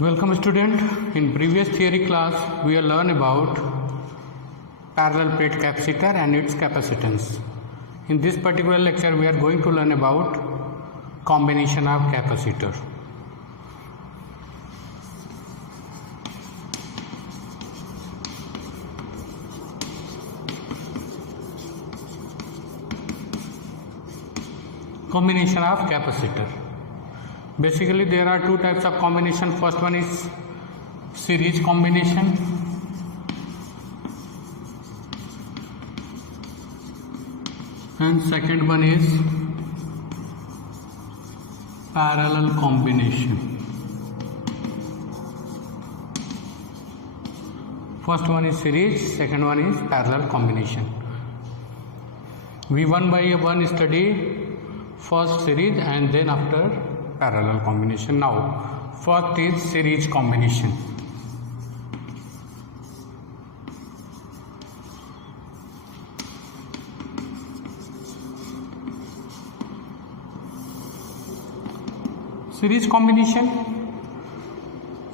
Welcome student. In previous theory class we have learned about parallel plate capacitor and its capacitance. In this particular lecture we are going to learn about combination of capacitor. Combination of capacitor. Basically there are two types of combination. First one is series combination and second one is parallel combination. First one is series, second one is parallel combination. We one by one study first series and then after parallel combination. Now first is series combination. Series combination.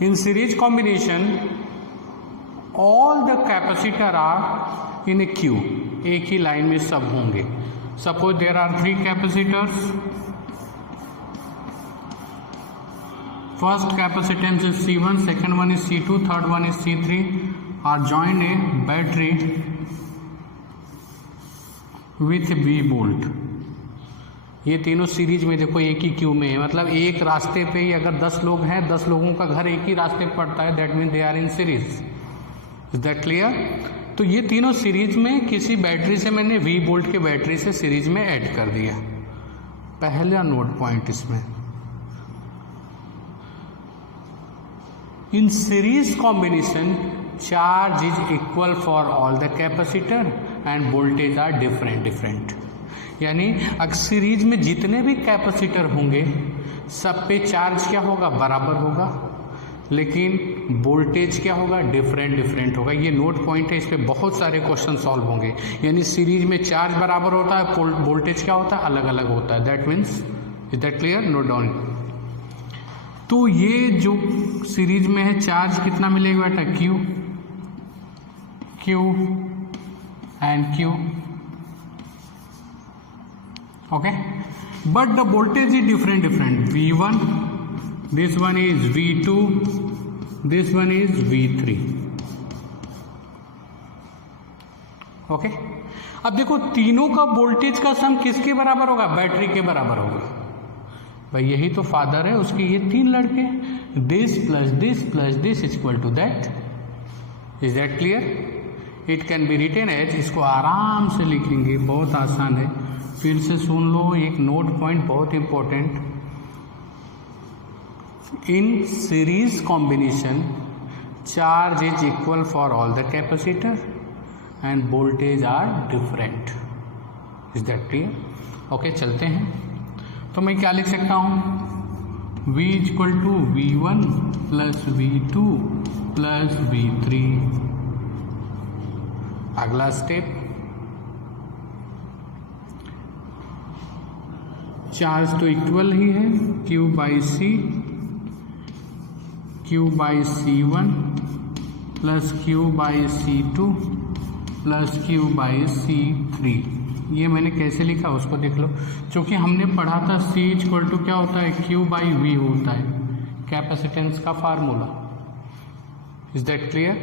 In series combination all the capacitor are in a queue, एक ही line में सब होंगे. Suppose there are three capacitors. First capacitance is C1, second one is C2, third one is C3 are joined a battery with V volt. ये तीनों series में देखो एक ही Q में है, मतलब एक रास्ते पे ही अगर 10 लोग हैं, 10 लोगों का घर एक ही रास्ते पे पड़ता है, that mean they are in series. Is that clear? तो ये तीनों सीरीज में किसी बैटरी से मैंने V वोल्ट के बैटरी से सीरीज में ऐड कर दिया. पहला नोट पॉइंट इसमें. In series combination, charge is equal for all the capacitor and voltage are different. यानी अगर सीरीज में जितने भी कैपेसिटर होंगे सब पे चार्ज क्या होगा, बराबर होगा, लेकिन वोल्टेज क्या होगा, डिफरेंट होगा. ये नोट पॉइंट है, इस पे बहुत सारे क्वेश्चन सॉल्व होंगे. यानी सीरीज में चार्ज बराबर होता है, वोल्टेज क्या होता है, अलग अलग होता है. That means, is that clear? Note down. तो ये जो सीरीज में है चार्ज कितना मिलेगा बेटा, Q and Q. Okay, but the voltage is different. V1, this one is V2, this one is V3. Okay, अब देखो तीनों का वोल्टेज का सम किसके बराबर होगा, बैटरी के बराबर होगा. भाई यही तो फादर है उसके ये तीन लड़के. This plus this plus this is equal to that. Is that clear? It can be written as, इसको आराम से लिखेंगे, बहुत आसान है. फिर से सुन लो, एक नोट पॉइंट बहुत important. In series combination charge is equal for all the capacitor and voltage are different. Is that clear? Okay, चलते हैं. तो मैं क्या लिख सकता हूं, V equal to V1 plus V2 plus V3. अगला स्टेप, चार्ज तो इक्वल ही है, Q by C, Q by C1 plus Q by C2 plus Q by C3. ये मैंने कैसे लिखा उसको देख लो. क्योंकि हमने पढ़ा था C इक्वल टू क्या होता है, Q बाई V होता है, कैपेसिटेंस का फार्मूला. Is that clear?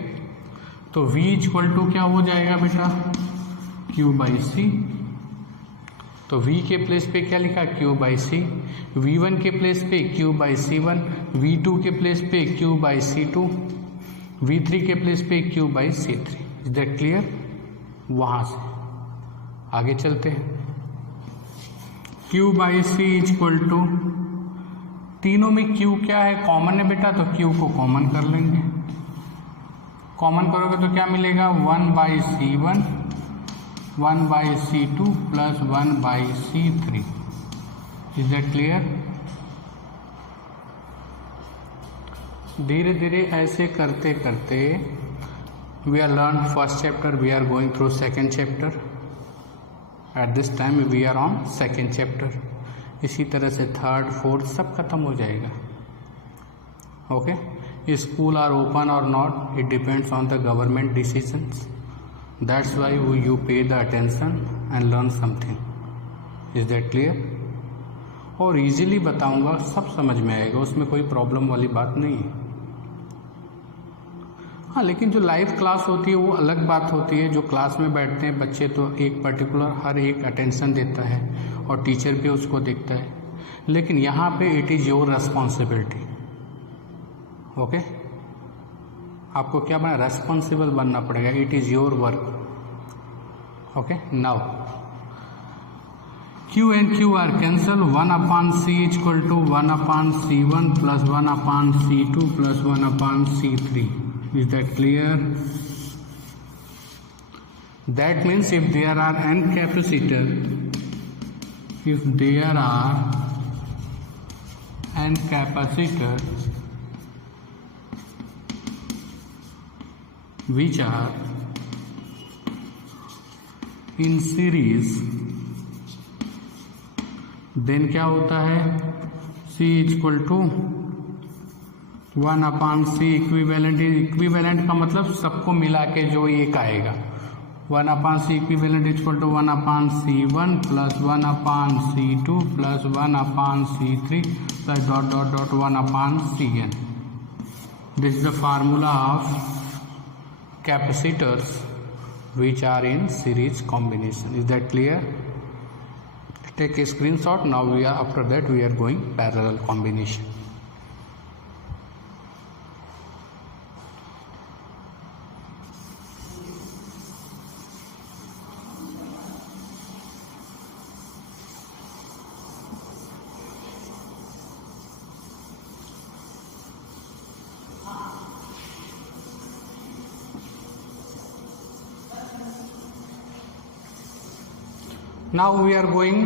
तो V इक्वल टू क्या हो जाएगा बेटा, Q बाई C. तो V के प्लेस पे क्या लिखा, Q बाई C. V1 के प्लेस पे Q बाई C1, V2 के प्लेस पे Q बाई C2, V3 के प्लेस पे Q by C3. Is that clear? वहां से आगे चलते हैं. Q by C equal to, तीनों में Q क्या है, कॉमन है बेटा, तो Q को कॉमन कर लेंगे. कॉमन करोगे तो क्या मिलेगा, 1 by C1, 1 by C2 plus 1 by C3. Is that clear? धीरे धीरे ऐसे करते करते we are learn first chapter, we are going through second chapter. At this time we are on second chapter. इसी तरह से थर्ड फोर्थ सब खत्म हो जाएगा. Okay, school are open or not, it depends on the government decisions. That's why you pay the attention and learn something. Is that clear? और easily बताऊंगा, सब समझ में आएगा, उसमें कोई प्रॉब्लम वाली बात नहीं है। हाँ, लेकिन जो लाइव क्लास होती है वो अलग बात होती है। जो क्लास में बैठते हैं बच्चे तो एक पर्टिकुलर हर एक अटेंशन देता है और टीचर भी उसको देखता है, लेकिन यहाँ पे it is your responsibility. Okay, आपको क्या बनना, रेस्पॉन्सिबल बनना पड़ेगा। It is your work. Okay, now Q and Q are cancelled. 1 upon C is equal to 1 upon C1 plus 1 upon C2 plus 1 upon C3. Is that clear? That means if there are n capacitor, if there are n capacitor which are in series, then क्या होता है, C is equal to 1 upon C equivalent. Equivalent का मतलब सबको मिला के जो एक आएगा। 1 upon C equivalent is equal to 1 upon C1 plus 1 upon C2 plus 1 upon C3 plus dot dot dot 1 upon Cn। This is the formula of capacitors which are in series combination. Is that clear? Take a screenshot. Now after that we are going parallel combination. Now we are going,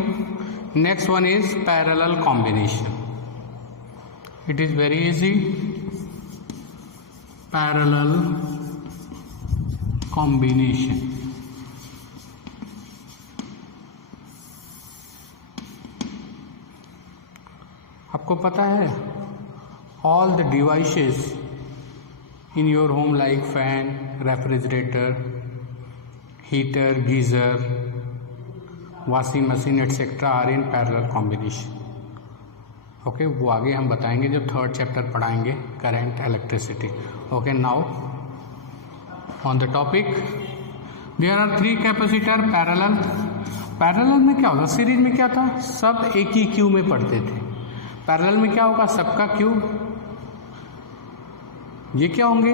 next one is parallel combination. It is very easy. Parallel combination. आपको पता है all the devices in your home like fan, refrigerator, heater, geyser, washing machine etcetera are in parallel combination. Okay, वो आगे हम बताएंगे जब third chapter पढ़ाएंगे current electricity. Okay, now on the topic there are 3 capacitor parallel. Parallel में क्या होगा, series में क्या था, सब एक ही क्यू में पढ़ते थे। पैरेलल में क्या होगा, सबका क्यू, ये क्या होंगे,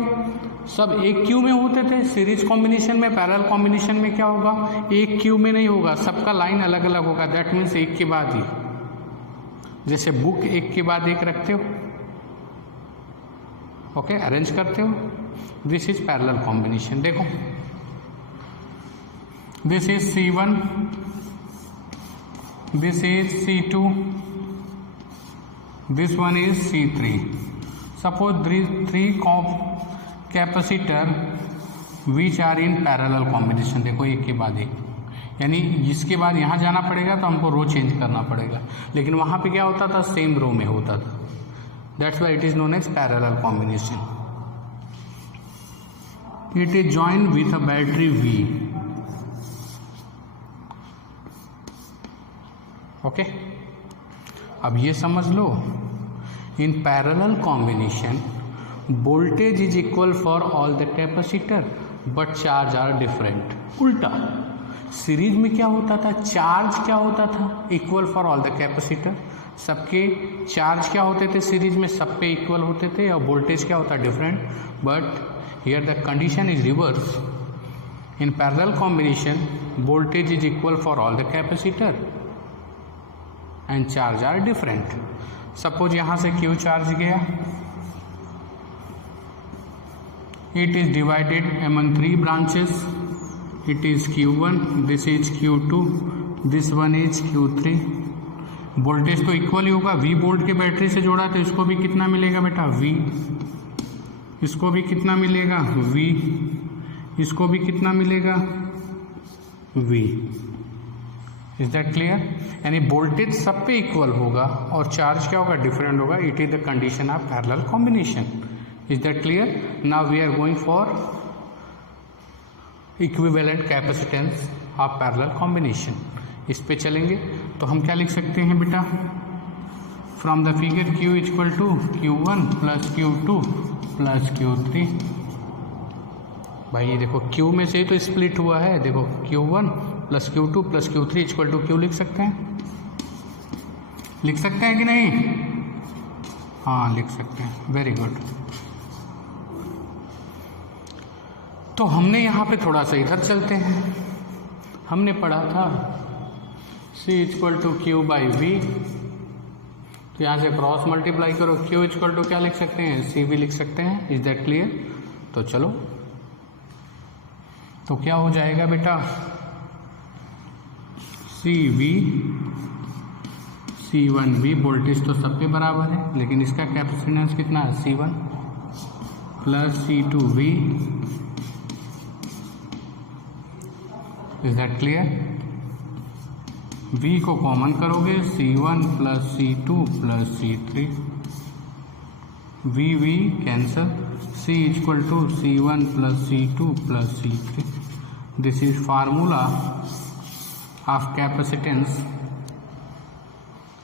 सब एक क्यू में होते थे। सीरीज कॉम्बिनेशन में, पैरेलल कॉम्बिनेशन में क्या होगा, एक क्यू में नहीं होगा, सबका लाइन अलग अलग होगा। दैट मीन्स एक के बाद ही, जैसे बुक एक के बाद एक रखते हो, ओके, अरेंज करते हो। This is parallel combination. देखो, this is C1, this is C2, this one is C3। Suppose 3 capacitor which are in parallel combination. देखो, एक के बाद एक, यानी जिसके बाद यहाँ जाना पड़ेगा तो हमको रो चेंज करना पड़ेगा, लेकिन वहाँ पे क्या होता था, सेम रो में होता था। That's why it is known as parallel combination. It is joined with a battery V। Okay, अब ये समझ लो, in parallel combination voltage is equal for all the capacitor but charge are different। उल्टा, series में क्या होता था, charge क्या होता था, equal for all the capacitor. सबके चार्ज क्या होते थे सीरीज में, सब पे इक्वल होते थे, और वोल्टेज क्या होता है, different. But here the condition is reverse. In parallel combination voltage is equal for all the capacitor and charge are different. Suppose यहां से Q चार्ज गया, it is divided among 3 branches। It is Q1, this is Q2, this one is Q3। Voltage तो equal ही होगा, V volt के battery से जोड़ा तो इसको भी कितना मिलेगा बेटा, V। इसको भी कितना मिलेगा, V। इसको भी कितना मिलेगा, V। Is that clear? यानी वोल्टेज सब पे इक्वल होगा और चार्ज क्या होगा, डिफरेंट होगा। It is the condition of parallel combination. Is that clear? Now we are going for equivalent capacitance of parallel combination. इस पे चलेंगे तो हम क्या लिख सकते हैं बेटा? From the figure Q equal to Q1 plus Q2 plus Q3। भाई ये देखो Q में से ही तो स्प्लिट हुआ है, देखो Q1 plus Q2 plus Q3 equal to Q लिख सकते हैं, लिख सकते हैं कि नहीं? हाँ लिख सकते हैं, वेरी गुड। तो हमने यहाँ पे थोड़ा सा इधर चलते हैं। हमने पढ़ा था C equal to Q by V, तो यहाँ से क्रॉस मल्टीप्लाई करो, Q इक्वल टू क्या लिख सकते हैं? C भी लिख सकते हैं। Is that clear? तो चलो, तो क्या हो जाएगा बेटा? CV C1V, वोल्टेज तो सब पे बराबर है, लेकिन इसका कैपेसिटेंस कितना है? C1 plus C2V। Is that clear? V को कॉमन करोगे, C1 plus C2 plus C3, V cancel, C equal to C1 plus C2 plus C3। This is formula of capacitance,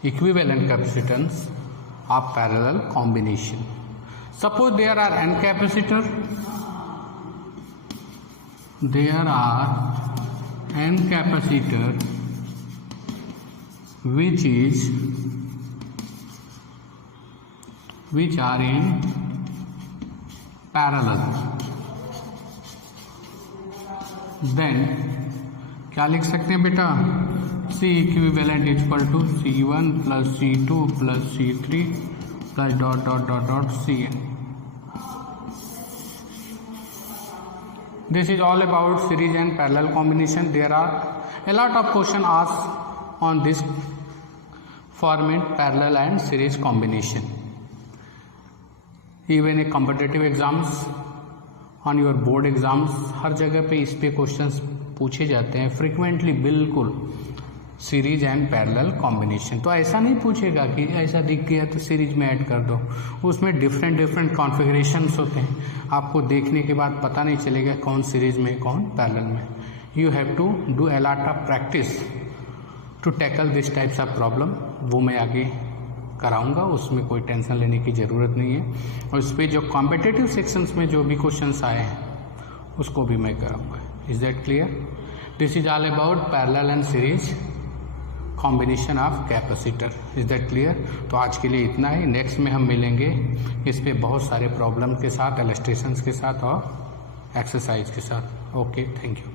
equivalent capacitance of parallel combination. Suppose there are n capacitor, there are n capacitor which are in parallel, then क्या लिख सकते हैं बेटा? C equivalent equal to C1 plus C2 plus C3 plus dot dot dot dot Cn। This is all about series and parallel combination. There are a lot of questions asked on this format, parallel and series combination. Even a competitive exams, on your board exams, हर जगह पे इस पे questions पूछे जाते हैं frequently, बिल्कुल series and parallel combination. तो ऐसा नहीं पूछेगा कि ऐसा दिख गया तो सीरीज में ऐड कर दो, उसमें डिफरेंट कॉन्फ़िगरेशंस होते हैं, आपको देखने के बाद पता नहीं चलेगा कौन सीरीज में कौन पैरेलल में। You have to do a lot of practice to tackle this types of problem. वो मैं आगे कराऊंगा, उसमें कोई टेंशन लेने की ज़रूरत नहीं है। और इस पर जो कॉम्पिटिटिव सेक्शंस में जो भी क्वेश्चंस आए हैं उसको भी मैं कराऊंगा। Is that clear? This is all about parallel and series combination of capacitor. Is that clear? तो आज के लिए इतना ही। नेक्स्ट में हम मिलेंगे इस पे बहुत सारे प्रॉब्लम के साथ, इलस्ट्रेशंस के साथ और एक्सरसाइज के साथ। Okay, thank you.